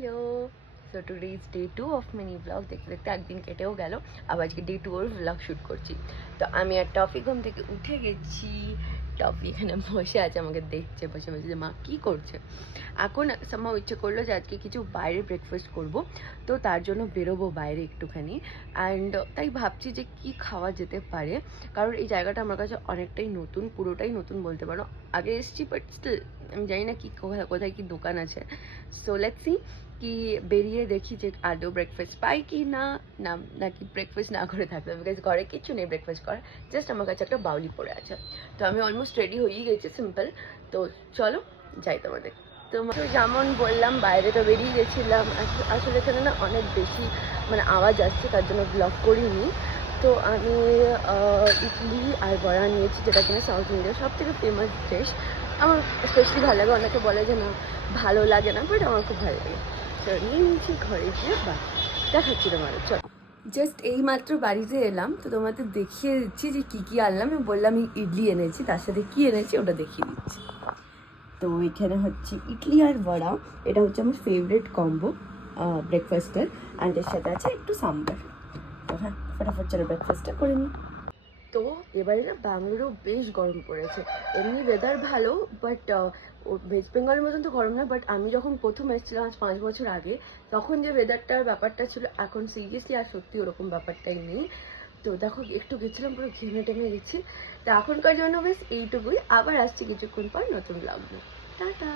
Hello, so today is day 2 of mini blog. দেখতে দেখতে একদিন কেটেও গেল, আবার আজকে ডে 2 ওর ব্লগ শ্যুট করছি। তো আমি আর টফি ঘুম থেকে উঠে গেছি। টফি এখানে বসে আছে, আমাকে দেখছে বসে বসে যে মা কী করছে। এখন আমার ইচ্ছে করলো যে আজকে কিছু বাইরে ব্রেকফাস্ট করব, তো তার জন্য বেরোবো বাইরে একটুখানি। অ্যান্ড তাই ভাবছি যে কি খাওয়া যেতে পারে, কারণ এই জায়গাটা আমার কাছে অনেকটাই নতুন, পুরোটাই নতুন বলতে পারো। আগে এসেছি বাট স্টিল আমি জানি না কি কোথায় কি দোকান আছে। সো লেটস সি কি বেরিয়ে দেখি যে আদৌ ব্রেকফাস্ট পাই কি না, নাকি ব্রেকফাস্ট না করে থাকবে, বিকজ ঘরে কিচ্ছু নেই ব্রেকফাস্ট করা, জাস্ট আমার কাছে একটা বাউলি পড়ে আছে। তো আমি অলমোস্ট রেডি হয়েই গেছি, সিম্পল। তো চলো যাই তোমাদের। তো যেমন বললাম বাইরে তো বেরিয়ে গেছিলাম, আসলে এখানে না অনেক বেশি মানে আওয়াজ আসছে, তার জন্য ব্লগ করিনি। তো আমি ইডলি আর বড়া নিয়েছি, যেটা কিনা সাউথ ইন্ডিয়ার সব থেকে ফেমাস ডিশ। আমার স্পেশালি ভালো লাগে, অনেকে বলে যে না ভালো লাগে না, বাট আমার খুব ভালো লাগে। তো নিয়ে নিয়েছি, ঘরে গিয়ে বা দেখাচ্ছি তোমাদের। চল, জাস্ট এই মাত্র বাড়িতে এলাম, তো তোমাদের দেখিয়ে দিচ্ছি যে কী কী আনলাম। আমি বললাম আমি ইডলি এনেছি, তার সাথে কী এনেছি ওটা দেখিয়ে দিচ্ছি। তো এখানে হচ্ছে ইডলি আর বড়া, এটা হচ্ছে আমার ফেভারিট কম্বো ব্রেকফাস্টের, অ্যান্ড এর সাথে আছে একটু সাম্বার। তো হ্যাঁ, ফটাফট চলো ব্রেকফাস্টটা করে নিই। তো এবারে না ব্যাঙ্গালোরেও বেশ গরম পড়েছে। এমনি ওয়েদার ভালো, বাট ওয়েস্ট বেঙ্গলের মতন তো গরম না। বাট আমি যখন প্রথম এসেছিলাম আজ 5 বছর আগে, তখন যে ওয়েদারটার ব্যাপারটা ছিল, এখন সিরিয়াসলি আর সত্যি ওরকম ব্যাপারটাই নেই। তো দেখো একটু গেছিলাম, পুরো ঘেমে টেমে গেছি। তো এখনকার জন্য বেশ এইটুকুই, আবার আসছি কিছুক্ষণ পর নতুন ব্লগ নিয়ে। টাটা।